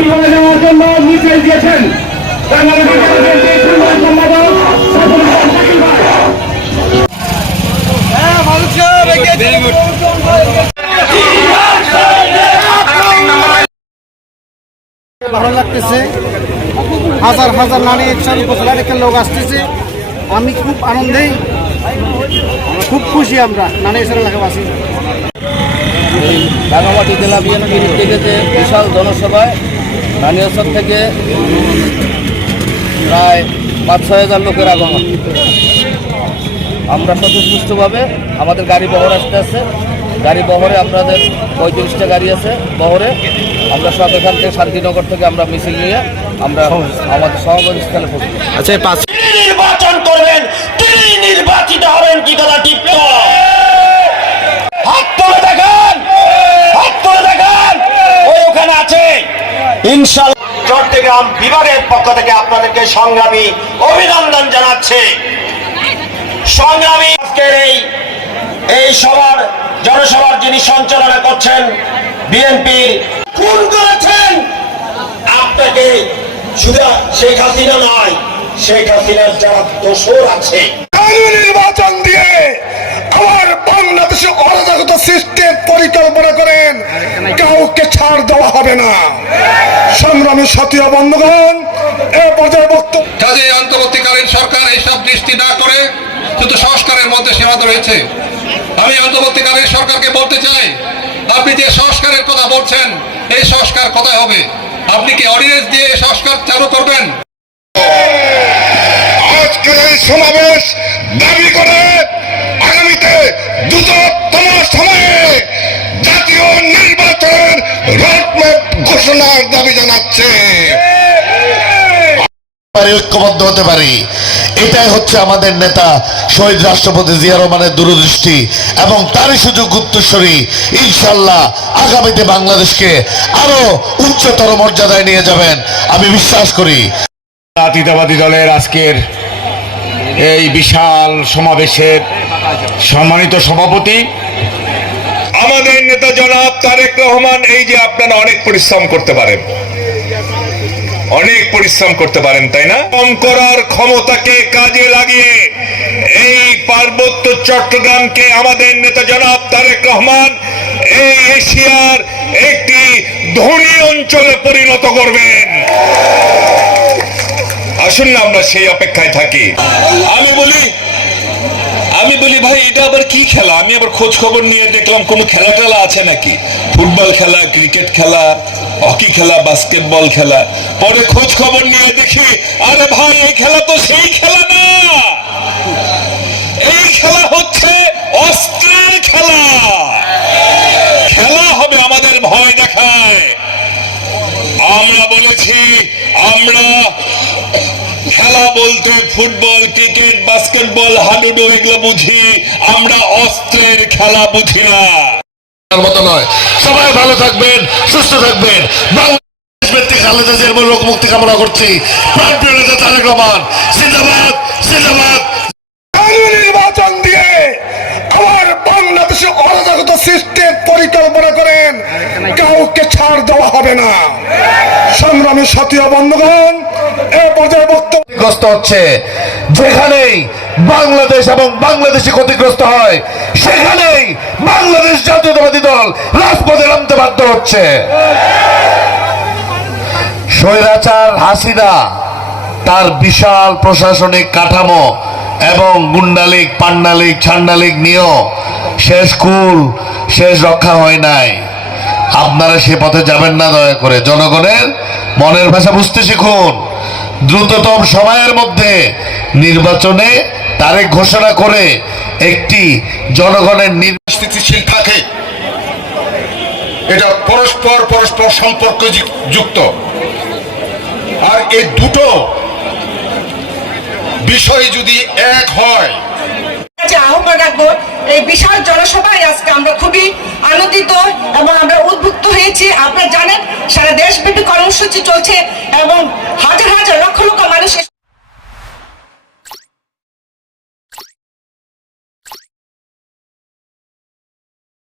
বিমানে যাওয়ার জন্য নির্দেশ দিয়েছেন। ভালো লাগতেছে। হাজার হাজার নারী একশো বছর একটা লোক আসতেছে। আমি খুব আনন্দে খুব খুশি আমরা এসব এলাকাবাসী। রাঙামাটি জেলা বিএনপির উদ্যোগেতে বিশাল জনসভায় রানিয়াসর থেকে প্রায় পাঁচ ছয় হাজার লোকের আগমন। আমরা স্বতঃস্ফূর্তভাবে আমাদের গাড়ি বহর আসতে আছে। গাড়ি বহরে আপনাদের পঁয়ত্রিশটা গাড়ি আছে বহরে। আমরা সব এখান থেকে শান্তিনগর থেকে আমরা মিছিল নিয়ে আমরা আমাদের সমাবেশস্থলে পৌঁছি আচ্ছা পাঁচ নির্বাচন করবেন তিনি নির্বাচিত হবেন কি কথা ঠিক হাত তুলে দেখেন হাত তুলে দেখেন ওই ওখানে আছে ইনশাল্লাহ চট্টগ্রাম বিভাগের পক্ষ থেকে আপনাদেরকে সংগ্রামী অভিনন্দন জানাচ্ছে। সংগ্রামী আজকের এই এই সভার, জনসভার যিনি সঞ্চালনা করছেন বিএনপির, খুন করেছেন! আপনাকে শুধু শেখ হাসিনা নয়, শেখ হাসিনার যারা দোষর আছে। নির্বাচন দিয়ে আমার বাংলাদেশে অরাজকতা সৃষ্টির পরিকল্পনা করেন, কাউকে ছাড় দেওয়া হবে না। সংগ্রামী সতীয় বন্ধুগণ এ পর্যায়ে বক্তব্য কাজে অন্তর্বর্তীকালীন সরকার এইসব দৃষ্টি না করে শুধু সংস্কারের মধ্যে সীমাবদ্ধ রয়েছে। আমি অন্তর্বর্তীকালীন সরকারকে বলতে চাই আপনি যে সংস্কারের কথা বলছেন এই সংস্কার কোথায় হবে? আপনি কি অর্ডিনেন্স দিয়ে এই সংস্কার চালু করবেন? আজকের এই সমাবেশ দাবি করে আগামীতে দ্রুততম সময়ে জাতীয় নির্বাচন ঘোষণার দাবি জানাচ্ছে। ঐক্যবদ্ধ হতে পারি। এটাই হচ্ছে আমাদের নেতা শহীদ রাষ্ট্রপতি জিয়া রহমানের দূরদৃষ্টি এবং তারই সুযোগ উত্তরস্বরী ইনশাল্লাহ আগামীতে বাংলাদেশকে আরও উচ্চতর মর্যাদায় নিয়ে যাবেন। আমি বিশ্বাস করি। জাতীয়তাবাদী দলের আজকের এই বিশাল সমাবেশের সম্মানিত সভাপতি আমাদের নেতা জনাব তারেক রহমান, এই যে আপনারা অনেক পরিশ্রম করতে পারেন। অনেক পরিশ্রম করতে পারেন, তাই না? কম করার ক্ষমতাকে কাজে লাগিয়ে এই পার্বত্য চট্টগ্রামকে আমাদের নেতা জনাব তারেক রহমান এই এশিয়ার একটি ধনী অঞ্চলে পরিণত করবেন। আসুন না আমরা সেই অপেক্ষায় থাকি। আমি বলি আমি বলি ভাই এটা আবার কি খেলা? আমি আবার খোঁজ খবর নিয়ে দেখলাম কোনো খেলা টেলা আছে নাকি? ফুটবল খেলা, ক্রিকেট খেলা, হকি খেলা, বাস্কেটবল খেলা। পরে খোঁজ খবর নিয়ে দেখি, আরে ভাই, এই খেলা তো সেই খেলা খেলা বলতে ফুটবল ক্রিকেট বাস্কেটবল হাডুডু এগুলো বুঝি আমরা অস্ত্রের খেলা বুঝি না। মতো নয়। সবাই ভালো থাকবেন সুস্থ থাকবেন। বাংলাদেশ ব্যক্তি খালেদা রোগ মুক্তি কামনা করছি নেতা তারেক রহমান জিন্দাবাদ জিন্দাবাদ। নির্বাচন দিয়ে আমার বাংলাদেশে অরাজকতা সৃষ্টির পরিকল্পনা করেন কাউকে ছাড় দেওয়া হবে না। সংগ্রামী সতীয় বন্ধুগণ যেখানেই বাংলাদেশ এবং বাংলাদেশি ক্ষতিগ্রস্ত হয়, সেখানেই বাংলাদেশ জাতীয়তাবাদী দল রাজপথে নামতে বাধ্য হচ্ছে। স্বৈরাচার হাসিনা, তার বিশাল প্রশাসনিক কাঠামো এবং গুন্ডালিক পান্ডালিক ছান্ডালিক নিয়েও শেষ কুল, শেষ রক্ষা হয় নাই। আপনারা সে পথে যাবেন না দয়া করে। জনগণের মনের ভাষা বুঝতে শিখুন। দ্রুততম সময়ের মধ্যে নির্বাচনে তারিখ ঘোষণা করে একটি জনগণের স্থিতিশীল থাকে। এটা পরস্পর পরস্পর সম্পর্ক যুক্ত। আর এই দুটো বিষয় যদি এক হয় আহ্বান রাখব এই বিশাল জনসভায় আজকে আমরা খুবই আনন্দিত এবং আমরা উদ্বুদ্ধ হয়েছি। আপনারা জানেন সারা দেশব্যাপী কর্মসূচি চলছে এবং